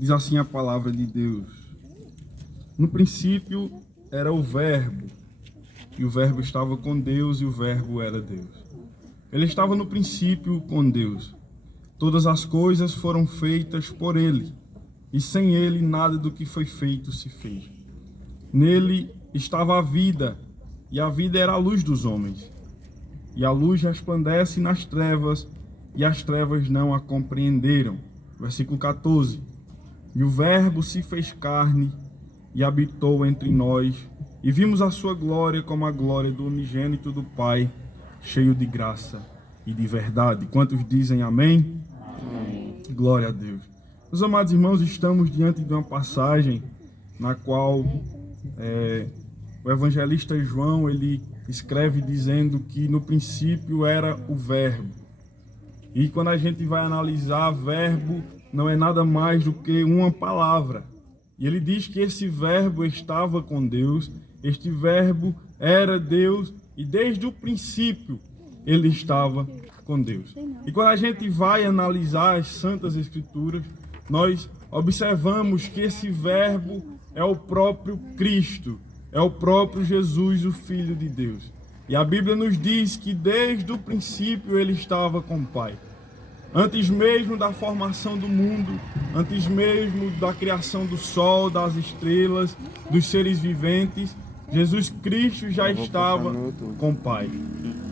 Diz assim a palavra de Deus: no princípio era o Verbo, e o Verbo estava com Deus, e o Verbo era Deus. Ele estava no princípio com Deus. Todas as coisas foram feitas por ele, e sem ele nada do que foi feito se fez. Nele estava a vida, e a vida era a luz dos homens. E a luz resplandece nas trevas, e as trevas não a compreenderam. Versículo 14. E o Verbo se fez carne e habitou entre nós, e vimos a sua glória como a glória do unigênito do Pai, cheio de graça e de verdade. Quantos dizem amém? Amém. Glória a Deus. Meus amados irmãos, estamos diante de uma passagem na qual o evangelista João ele escreve dizendo que no princípio era o Verbo. E quando a gente vai analisar, verbo não é nada mais do que uma palavra. E ele diz que esse verbo estava com Deus, este verbo era Deus, e desde o princípio ele estava com Deus. E quando a gente vai analisar as Santas Escrituras, nós observamos que esse verbo é o próprio Cristo, é o próprio Jesus, o Filho de Deus. E a Bíblia nos diz que desde o princípio ele estava com o Pai. Antes mesmo da formação do mundo, antes mesmo da criação do sol, das estrelas, dos seres viventes, Jesus Cristo já estava com o Pai.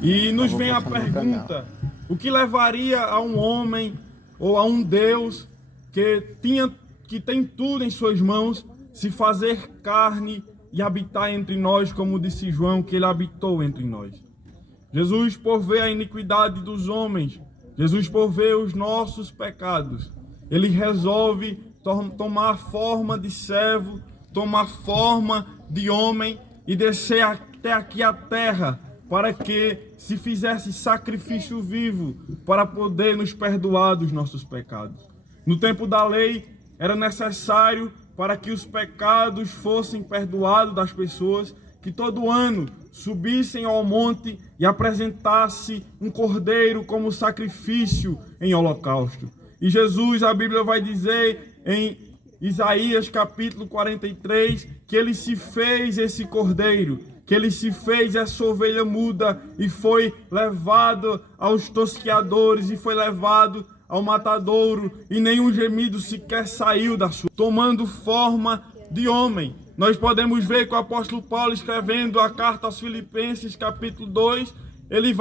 E nos vem a pergunta: o que levaria a um homem ou a um Deus que tem tudo em suas mãos se fazer carne e habitar entre nós, como disse João, que ele habitou entre nós? Jesus, por ver a iniquidade dos homens, Jesus, por ver os nossos pecados, ele resolve tomar a forma de servo, tomar forma de homem e descer até aqui a terra, para que se fizesse sacrifício vivo, para poder nos perdoar dos nossos pecados. No tempo da lei, era necessário, para que os pecados fossem perdoados das pessoas, que todo ano subissem ao monte e apresentasse um cordeiro como sacrifício em holocausto. E Jesus, a Bíblia vai dizer em Isaías capítulo 43, que ele se fez esse cordeiro, que ele se fez essa ovelha muda e foi levado aos tosqueadores e foi levado ao matadouro, e nenhum gemido sequer saiu da sua, tomando forma de homem. Nós podemos ver que o apóstolo Paulo, escrevendo a carta aos Filipenses, capítulo 2, ele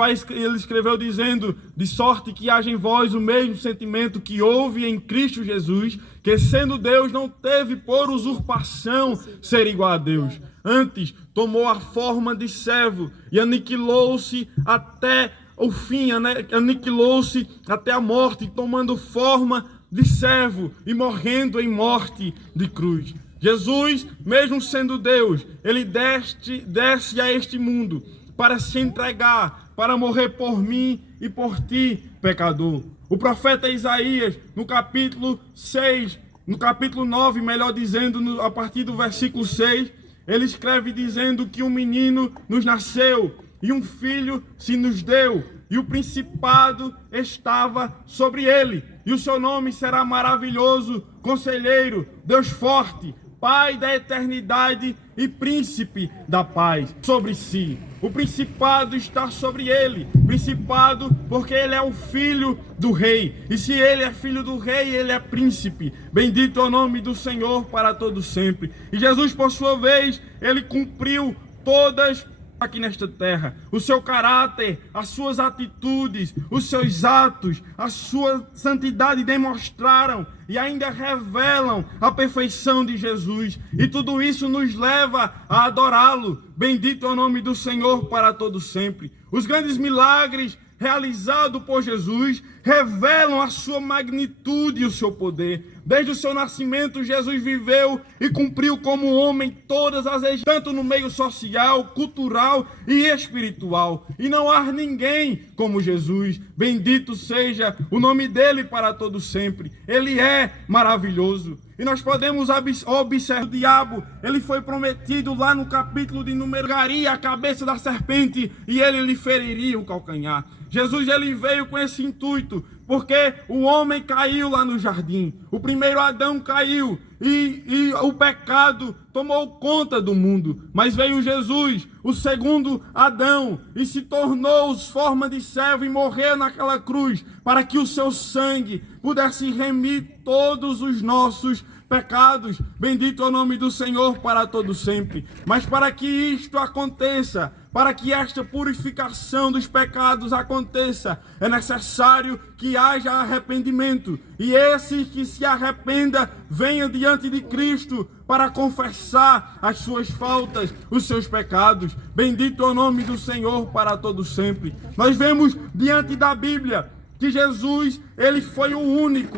escreveu dizendo: de sorte que haja em vós o mesmo sentimento que houve em Cristo Jesus, que sendo Deus não teve por usurpação ser igual a Deus. Antes tomou a forma de servo e aniquilou-se até o fim, aniquilou-se até a morte, tomando forma de servo e morrendo em morte de cruz. Jesus, mesmo sendo Deus, ele desce a este mundo para se entregar, para morrer por mim e por ti, pecador. O profeta Isaías, no capítulo 6, no capítulo 9, melhor dizendo, a partir do versículo 6, ele escreve dizendo que um menino nos nasceu e um filho se nos deu, e o principado estava sobre ele, e o seu nome será maravilhoso, Conselheiro, Deus forte, Pai da eternidade e Príncipe da paz sobre si. O principado está sobre ele, principado porque ele é o filho do rei, e se ele é filho do rei, ele é príncipe. Bendito é o nome do Senhor para todo sempre. E Jesus, por sua vez, ele cumpriu todas aqui nesta terra. O seu caráter, as suas atitudes, os seus atos, a sua santidade demonstraram e ainda revelam a perfeição de Jesus. E tudo isso nos leva a adorá-lo. Bendito é o nome do Senhor para todo sempre. Os grandes milagres realizados por Jesus revelam a sua magnitude e o seu poder. Desde o seu nascimento, Jesus viveu e cumpriu como homem todas as leis, tanto no meio social, cultural e espiritual. E não há ninguém como Jesus. Bendito seja o nome dele para todo sempre. Ele é maravilhoso. E nós podemos observar o diabo, ele foi prometido lá no capítulo de número, pegaria a cabeça da serpente e ele lhe feriria o calcanhar. Jesus, ele veio com esse intuito Cristo, porque o homem caiu lá no jardim. O primeiro Adão caiu e o pecado tomou conta do mundo. Mas veio Jesus, o segundo Adão, e se tornou forma de servo e morreu naquela cruz, para que o seu sangue pudesse remir todos os nossos pecados. Bendito é o nome do Senhor para todo sempre. Mas para que isto aconteça, para que esta purificação dos pecados aconteça, é necessário que haja arrependimento. E esse que se arrependa, venha diante de Cristo para confessar as suas faltas, os seus pecados. Bendito é o nome do Senhor para todo sempre. Nós vemos diante da Bíblia que Jesus, ele foi o único.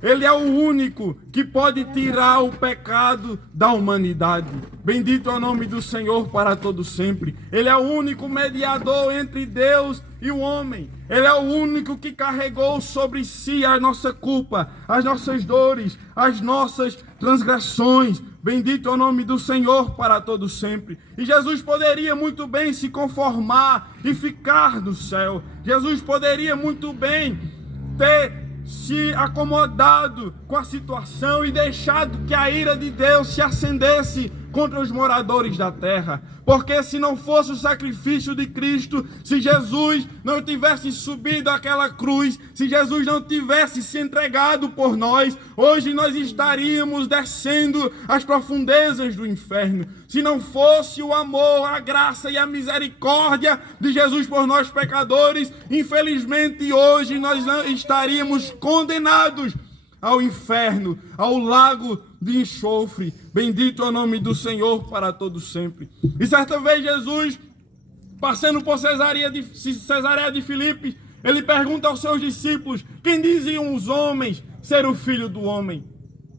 Ele é o único que pode tirar o pecado da humanidade. Bendito é o nome do Senhor para todo sempre. Ele é o único mediador entre Deus e o homem. Ele é o único que carregou sobre si a nossa culpa, as nossas dores, as nossas transgressões. Bendito é o nome do Senhor para todo sempre. E Jesus poderia muito bem se conformar e ficar no céu. Jesus poderia muito bem ter se acomodado com a situação e deixado que a ira de Deus se acendesse contra os moradores da terra. Porque se não fosse o sacrifício de Cristo, se Jesus não tivesse subido àquela cruz, se Jesus não tivesse se entregado por nós, hoje nós estaríamos descendo às profundezas do inferno. Se não fosse o amor, a graça e a misericórdia de Jesus por nós pecadores, infelizmente hoje nós não estaríamos condenados ao inferno, ao lago de enxofre. Bendito é o nome do Senhor para todo sempre. E certa vez Jesus, passando por Cesareia de Filipe, ele pergunta aos seus discípulos: quem diziam os homens ser o filho do homem?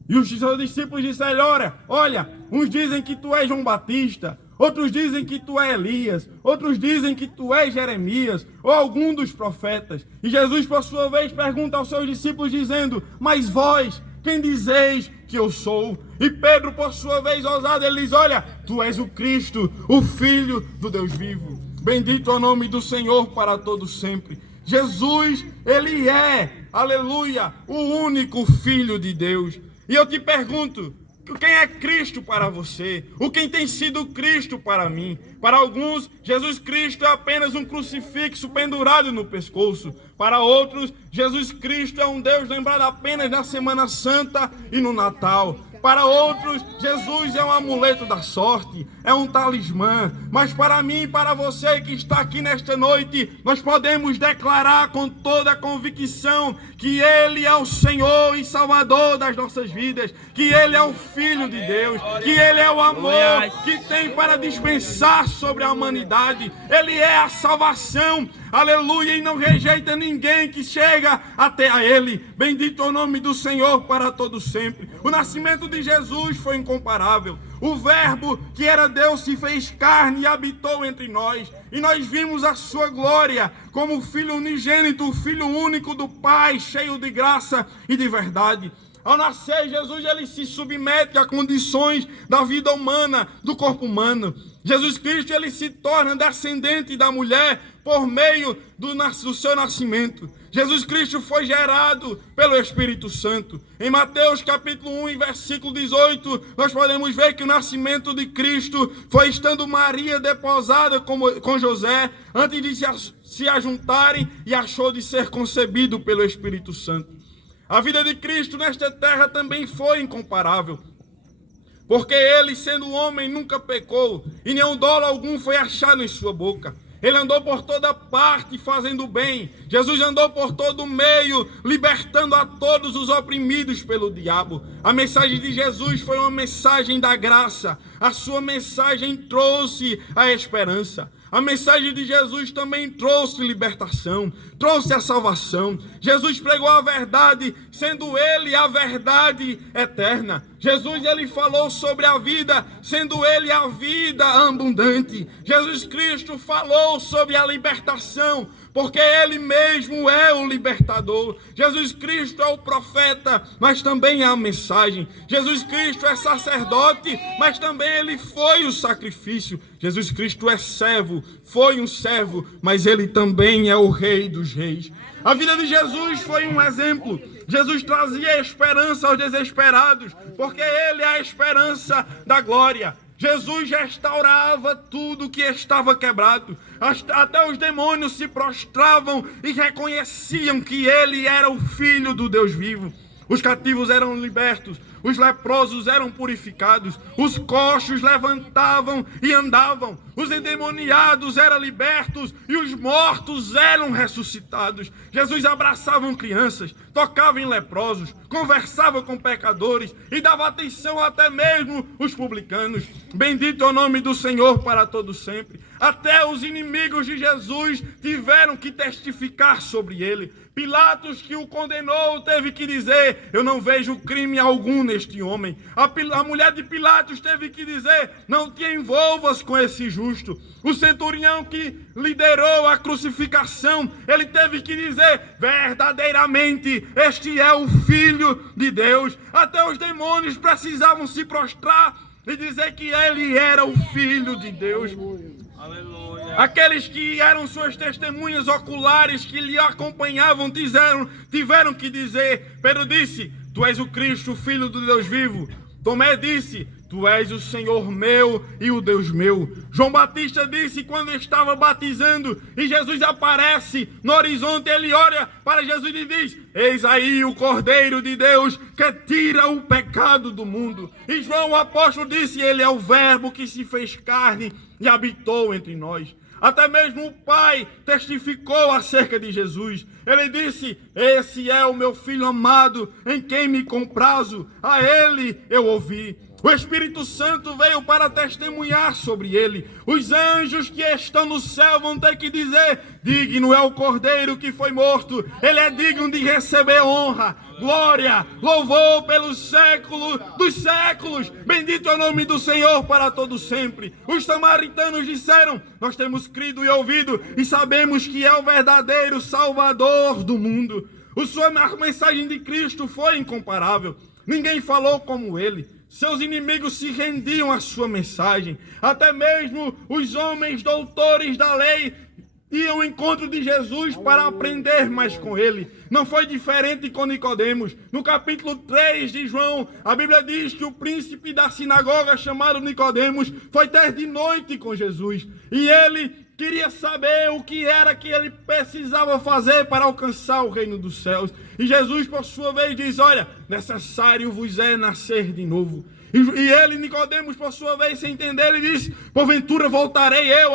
E os seus discípulos disseram: olha, uns dizem que tu és João Batista, outros dizem que tu és Elias, outros dizem que tu és Jeremias, ou algum dos profetas. E Jesus, por sua vez, pergunta aos seus discípulos, dizendo: mas vós, quem dizeis que eu sou? E Pedro, por sua vez, ousado, ele diz: olha, tu és o Cristo, o Filho do Deus vivo. Bendito é o nome do Senhor para todo sempre. Jesus, ele é, aleluia, o único Filho de Deus. E eu te pergunto, quem é Cristo para você? O quem tem sido Cristo para mim? Para alguns, Jesus Cristo é apenas um crucifixo pendurado no pescoço. Para outros, Jesus Cristo é um Deus lembrado apenas na Semana Santa e no Natal. Para outros, Jesus é um amuleto da sorte, é um talismã. Mas para mim e para você que está aqui nesta noite, nós podemos declarar com toda a convicção que Ele é o Senhor e Salvador das nossas vidas, que Ele é o Filho de Deus, que Ele é o amor que tem para dispensar sobre a humanidade. Ele é a salvação, aleluia, e não rejeita ninguém que chega até a Ele. Bendito é o nome do Senhor para todo sempre. O nascimento de Jesus foi incomparável. O Verbo que era Deus se fez carne e habitou entre nós. E nós vimos a sua glória como o Filho unigênito, o Filho único do Pai, cheio de graça e de verdade. Ao nascer, Jesus ele se submete a condições da vida humana, do corpo humano. Jesus Cristo ele se torna descendente da mulher por meio do seu nascimento. Jesus Cristo foi gerado pelo Espírito Santo. Em Mateus capítulo 1, e versículo 18, nós podemos ver que o nascimento de Cristo foi estando Maria deposada com José, antes de se ajuntarem, e achou de ser concebido pelo Espírito Santo. A vida de Cristo nesta terra também foi incomparável, porque ele, sendo homem, nunca pecou, e nenhum dolo algum foi achado em sua boca. Ele andou por toda parte fazendo bem. Jesus andou por todo o meio, libertando a todos os oprimidos pelo diabo. A mensagem de Jesus foi uma mensagem da graça. A sua mensagem trouxe a esperança. A mensagem de Jesus também trouxe libertação, trouxe a salvação. Jesus pregou a verdade, sendo Ele a verdade eterna. Jesus ele falou sobre a vida, sendo Ele a vida abundante. Jesus Cristo falou sobre a libertação, porque Ele mesmo é o libertador. Jesus Cristo é o profeta, mas também é a mensagem. Jesus Cristo é sacerdote, mas também Ele foi o sacrifício. Jesus Cristo é servo, foi um servo, mas Ele também é o Rei dos Reis. A vida de Jesus foi um exemplo. Jesus trazia esperança aos desesperados, porque Ele é a esperança da glória. Jesus restaurava tudo que estava quebrado. Até os demônios se prostravam e reconheciam que Ele era o Filho do Deus vivo. Os cativos eram libertos, os leprosos eram purificados, os coxos levantavam e andavam, os endemoniados eram libertos e os mortos eram ressuscitados. Jesus abraçava crianças, tocava em leprosos, conversava com pecadores e dava atenção até mesmo os publicanos. Bendito é o nome do Senhor para todo sempre. Até os inimigos de Jesus tiveram que testificar sobre ele. Pilatos, que o condenou, teve que dizer: eu não vejo crime algum neste homem. A mulher de Pilatos teve que dizer: não te envolvas com esse justo. O centurião que liderou a crucificação, ele teve que dizer: verdadeiramente este é o Filho de Deus. Até os demônios precisavam se prostrar e dizer que ele era o Filho de Deus. Aleluia. Aqueles que eram suas testemunhas oculares, que lhe acompanhavam, tiveram que dizer. Pedro disse: tu és o Cristo, o Filho do Deus vivo. Tomé disse: tu és o Senhor meu e o Deus meu. João Batista disse, quando estava batizando e Jesus aparece no horizonte, ele olha para Jesus e diz: eis aí o Cordeiro de Deus que tira o pecado do mundo. E João, o apóstolo, disse: ele é o Verbo que se fez carne e habitou entre nós. Até mesmo o Pai testificou acerca de Jesus. Ele disse: esse é o meu Filho amado, em quem me comprazo, a ele eu ouvi. O Espírito Santo veio para testemunhar sobre ele. Os anjos que estão no céu vão ter que dizer: digno é o Cordeiro que foi morto. Ele é digno de receber honra, glória, louvor pelos séculos dos séculos. Bendito é o nome do Senhor para todo sempre. Os samaritanos disseram: nós temos crido e ouvido e sabemos que é o verdadeiro Salvador do mundo. A mensagem de Cristo foi incomparável. Ninguém falou como ele. Seus inimigos se rendiam à sua mensagem. Até mesmo os homens doutores da lei iam ao encontro de Jesus para aprender mais com ele. Não foi diferente com Nicodemos. No capítulo 3 de João, a Bíblia diz que o príncipe da sinagoga, chamado Nicodemos, foi ter de noite com Jesus. E ele queria saber o que era que ele precisava fazer para alcançar o reino dos céus. E Jesus, por sua vez, diz: olha, necessário vos é nascer de novo. E ele, Nicodemos, por sua vez, sem entender, ele diz: porventura voltarei eu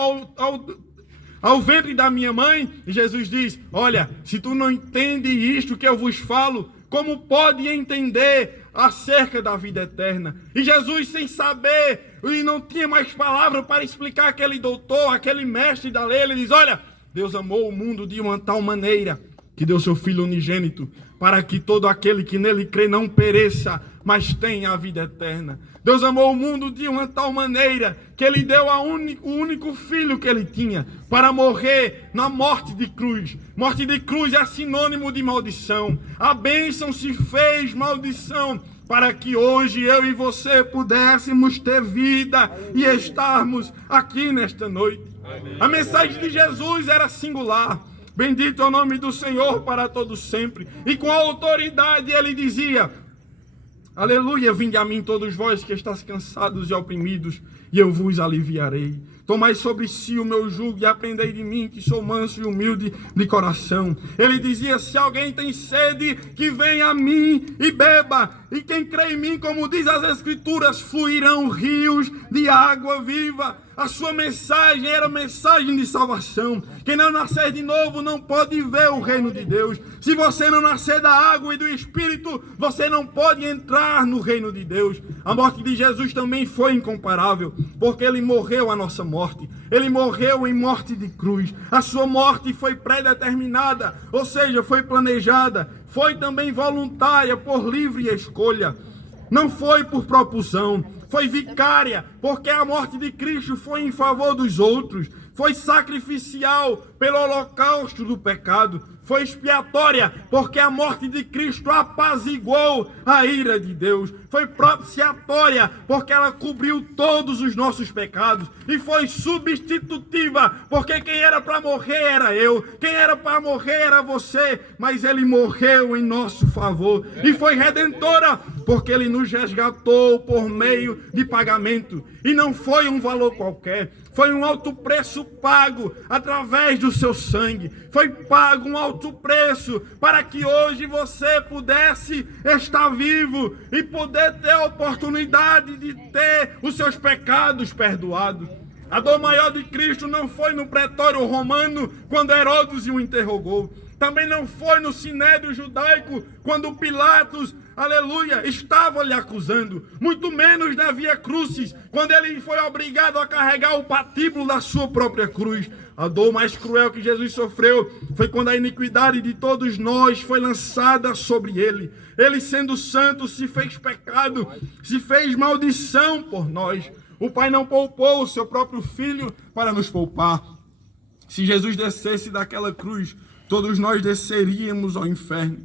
ao ventre da minha mãe? E Jesus diz: olha, se tu não entende isto que eu vos falo, como pode entender acerca da vida eterna? E Jesus, sem saber, e não tinha mais palavra para explicar aquele doutor, aquele mestre da lei, ele diz: olha, Deus amou o mundo de uma tal maneira que deu seu Filho unigênito, para que todo aquele que nele crê não pereça, mas tenha a vida eterna. Deus amou o mundo de uma tal maneira que ele deu o único filho que ele tinha para morrer na morte de cruz. Morte de cruz é sinônimo de maldição. A bênção se fez maldição para que hoje eu e você pudéssemos ter vida e estarmos aqui nesta noite. Amém. A mensagem de Jesus era singular. Bendito é o nome do Senhor para todo sempre. E com autoridade ele dizia: aleluia, vinde a mim todos vós que estáis cansados e oprimidos, e eu vos aliviarei. Tomai sobre si o meu jugo e aprendei de mim, que sou manso e humilde de coração. Ele dizia: se alguém tem sede, que venha a mim e beba. E quem crê em mim, como diz as Escrituras, fluirão rios de água viva. A sua mensagem era mensagem de salvação. Quem não nascer de novo não pode ver o reino de Deus. Se você não nascer da água e do Espírito, você não pode entrar no reino de Deus. A morte de Jesus também foi incomparável, porque ele morreu a nossa morte. Ele morreu em morte de cruz. A sua morte foi predeterminada, ou seja, foi planejada. Foi também voluntária, por livre escolha. Não foi por propulsão. Foi vicária, porque a morte de Cristo foi em favor dos outros. foi sacrificial pelo holocausto do pecado, foi expiatória, porque a morte de Cristo apaziguou a ira de Deus, foi propiciatória, porque ela cobriu todos os nossos pecados, e foi substitutiva, porque quem era para morrer era eu, quem era para morrer era você, mas ele morreu em nosso favor, e foi redentora, porque ele nos resgatou por meio de pagamento, e não foi um valor qualquer, foi um alto preço pago através do seu sangue. Foi pago um alto preço para que hoje você pudesse estar vivo e poder ter a oportunidade de ter os seus pecados perdoados. A dor maior de Cristo não foi no pretório romano, quando Herodes o interrogou. Também não foi no sinédrio judaico, quando Pilatos, aleluia, estava lhe acusando. Muito menos na via crucis, quando ele foi obrigado a carregar o patíbulo da sua própria cruz. A dor mais cruel que Jesus sofreu foi quando a iniquidade de todos nós foi lançada sobre ele. Ele, sendo santo, se fez pecado, se fez maldição por nós. O Pai não poupou o seu próprio Filho para nos poupar. Se Jesus descesse daquela cruz, todos nós desceríamos ao inferno.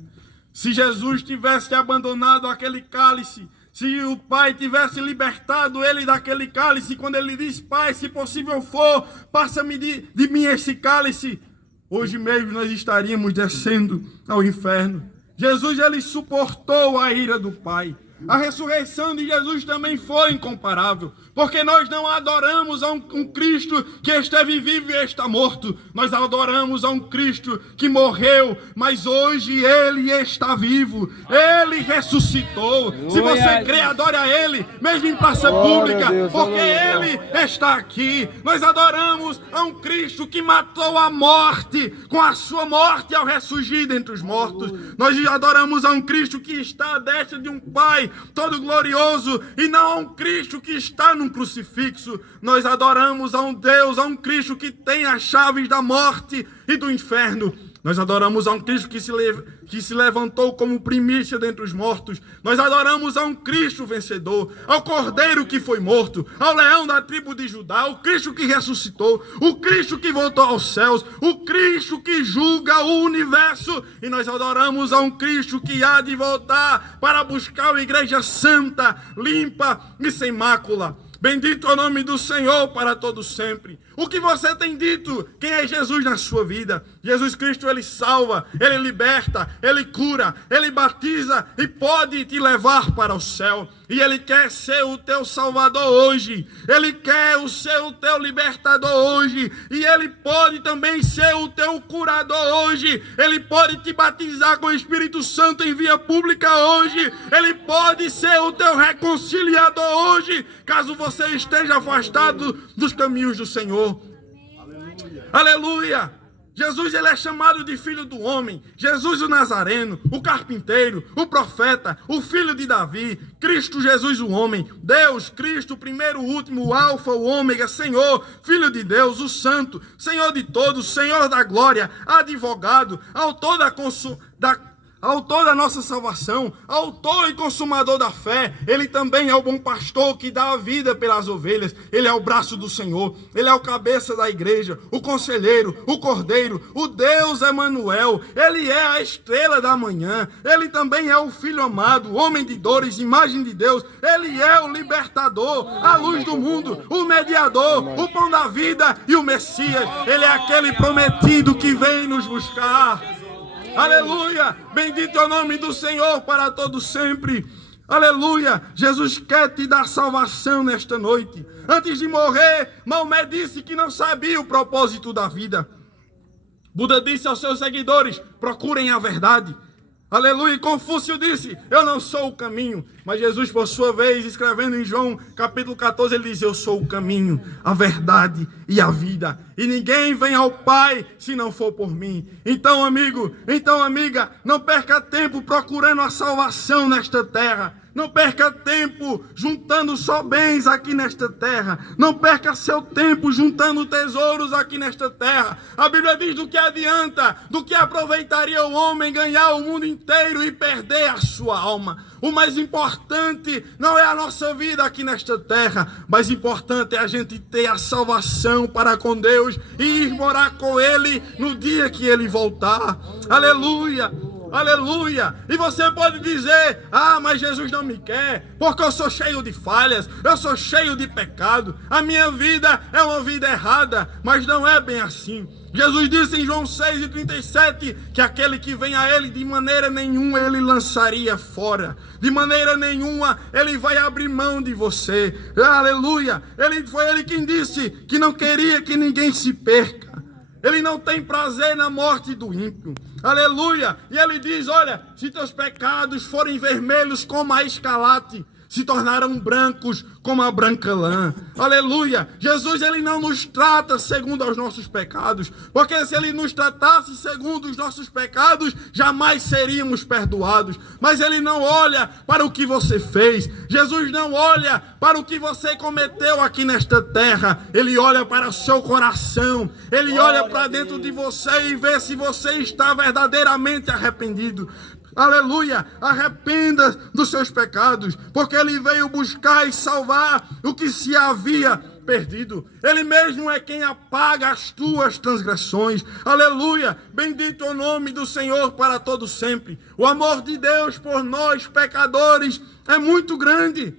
Se Jesus tivesse abandonado aquele cálice, se o Pai tivesse libertado ele daquele cálice, quando ele diz: Pai, se possível for, passa-me de mim esse cálice, hoje mesmo nós estaríamos descendo ao inferno. Jesus, ele suportou a ira do Pai. A ressurreição de Jesus também foi incomparável, porque nós não adoramos a um Cristo que esteve vivo e está morto. Nós adoramos a um Cristo que morreu, mas hoje Ele está vivo. Ele ressuscitou. Se você crê, adore a Ele, mesmo em praça pública, porque Ele está aqui. Nós adoramos a um Cristo que matou a morte com a sua morte ao ressurgir dentre os mortos. Nós adoramos a um Cristo que está à destra de um Pai todo glorioso, e não a um Cristo que está num crucifixo. Nós adoramos a um Deus, a um Cristo que tem as chaves da morte e do inferno. Nós adoramos a um Cristo que se levantou como primícia dentre os mortos. Nós adoramos a um Cristo vencedor, ao Cordeiro que foi morto, ao Leão da tribo de Judá, o Cristo que ressuscitou, o Cristo que voltou aos céus, o Cristo que julga o universo. E nós adoramos a um Cristo que há de voltar para buscar uma igreja santa, limpa e sem mácula. Bendito é o nome do Senhor para todo sempre. O que você tem dito? Quem é Jesus na sua vida? Jesus Cristo, Ele salva, Ele liberta, Ele cura, Ele batiza e pode te levar para o céu. E Ele quer ser o teu salvador hoje. Ele quer ser o teu libertador hoje. E Ele pode também ser o teu curador hoje. Ele pode te batizar com o Espírito Santo em via pública hoje. Ele pode ser o teu reconciliador hoje, caso você esteja afastado dos caminhos do Senhor. Aleluia! Jesus, ele é chamado de Filho do Homem. Jesus o Nazareno, o Carpinteiro, o Profeta, o Filho de Davi, Cristo Jesus o Homem, Deus, Cristo, o primeiro, o último, o Alfa, o Ômega, Senhor, Filho de Deus, o Santo, Senhor de todos, Senhor da glória, advogado, autor da nossa salvação, autor e consumador da fé. Ele também é o bom pastor que dá a vida pelas ovelhas. Ele é o braço do Senhor, ele é o cabeça da igreja, o conselheiro, o cordeiro, o Deus Emanuel. Ele é a estrela da manhã. Ele também é o filho amado, homem de dores, imagem de Deus. Ele é o libertador, a luz do mundo, o mediador, o pão da vida e o Messias. Ele é aquele prometido que vem nos buscar. Aleluia, bendito é o nome do Senhor para todo sempre. Aleluia, Jesus quer te dar salvação nesta noite. Antes de morrer, Maomé disse que não sabia o propósito da vida. Buda disse aos seus seguidores: procurem a verdade. Aleluia, e Confúcio disse: eu não sou o caminho. Mas Jesus, por sua vez, escrevendo em João capítulo 14, ele diz: eu sou o caminho, a verdade e a vida. E ninguém vem ao Pai se não for por mim. Então, amigo, então, amiga, não perca tempo procurando a salvação nesta terra. Não perca tempo juntando só bens aqui nesta terra. Não perca seu tempo juntando tesouros aqui nesta terra. A Bíblia diz: do que adianta, do que aproveitaria o homem ganhar o mundo inteiro e perder a sua alma? O mais importante não é a nossa vida aqui nesta terra, mas importante é a gente ter a salvação para com Deus e ir morar com Ele no dia que Ele voltar. Aleluia! Aleluia! E você pode dizer: ah, mas Jesus não me quer, porque eu sou cheio de falhas, eu sou cheio de pecado, a minha vida é uma vida errada. Mas não é bem assim. Jesus disse em João 6:37 que aquele que vem a Ele, de maneira nenhuma Ele lançaria fora, de maneira nenhuma Ele vai abrir mão de você. Aleluia! Foi Ele quem disse que não queria que ninguém se perca. Ele não tem prazer na morte do ímpio. Aleluia! E Ele diz: olha, se teus pecados forem vermelhos como a escarlate, se tornarão brancos como a branca lã. Aleluia! Jesus, Ele não nos trata segundo os nossos pecados, porque se Ele nos tratasse segundo os nossos pecados, jamais seríamos perdoados. Mas Ele não olha para o que você fez. Jesus não olha para o que você cometeu aqui nesta terra. Ele olha para o seu coração. Ele olha para dentro de você e vê se você está verdadeiramente arrependido. Aleluia, arrependa dos seus pecados, porque Ele veio buscar e salvar o que se havia perdido. Ele mesmo é quem apaga as tuas transgressões. Aleluia, bendito é o nome do Senhor para todo sempre. O amor de Deus por nós pecadores é muito grande.